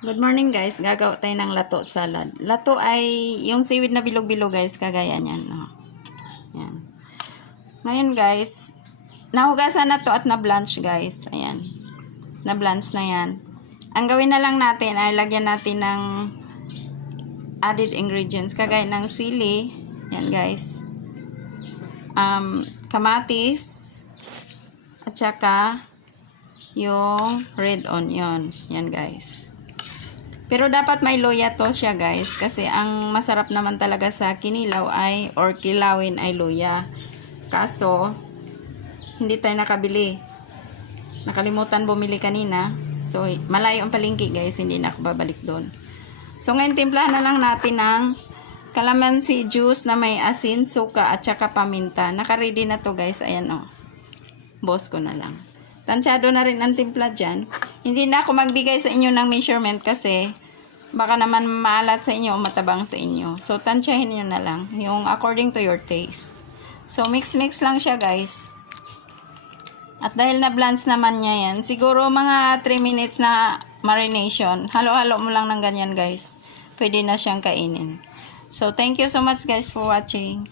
Good morning guys, gagawa tayo ng lato salad. Lato ay yung seaweed na bilog-bilog guys, kagaya niyan. Oh. Yan. Ngayon guys, nahugasan na to at na-blanch guys. Ayan. Na-blanch na yan. Ang gawin na lang natin ay lagyan natin ng added ingredients. Kagaya ng sili. Yan guys. Kamatis. At saka yung red onion. Yan guys. Pero dapat may luya to siya guys. Kasi ang masarap naman talaga sa kinilaw ay or kilawin ay luya. Kaso, hindi tayo nakabili. Nakalimutan bumili kanina. So, malayo ang palengke guys. Hindi na ako babalik doon. So, ngayon timplahan na lang natin ng calamansi juice na may asin, suka at saka paminta. Naka-ready na to guys. Ayan o. Boss ko na lang. Tansyado na rin ang timpla dyan. Hindi na ako magbigay sa inyo ng measurement kasi baka naman maalat sa inyo o matabang sa inyo. So, tansyahin nyo na lang. Yung according to your taste. So, mix-mix lang siya guys. At dahil na-blanch naman niya yan, siguro mga 3 minutes na marination. Halo-halo mo lang ng ganyan guys. Pwede na siyang kainin. So, thank you so much guys for watching.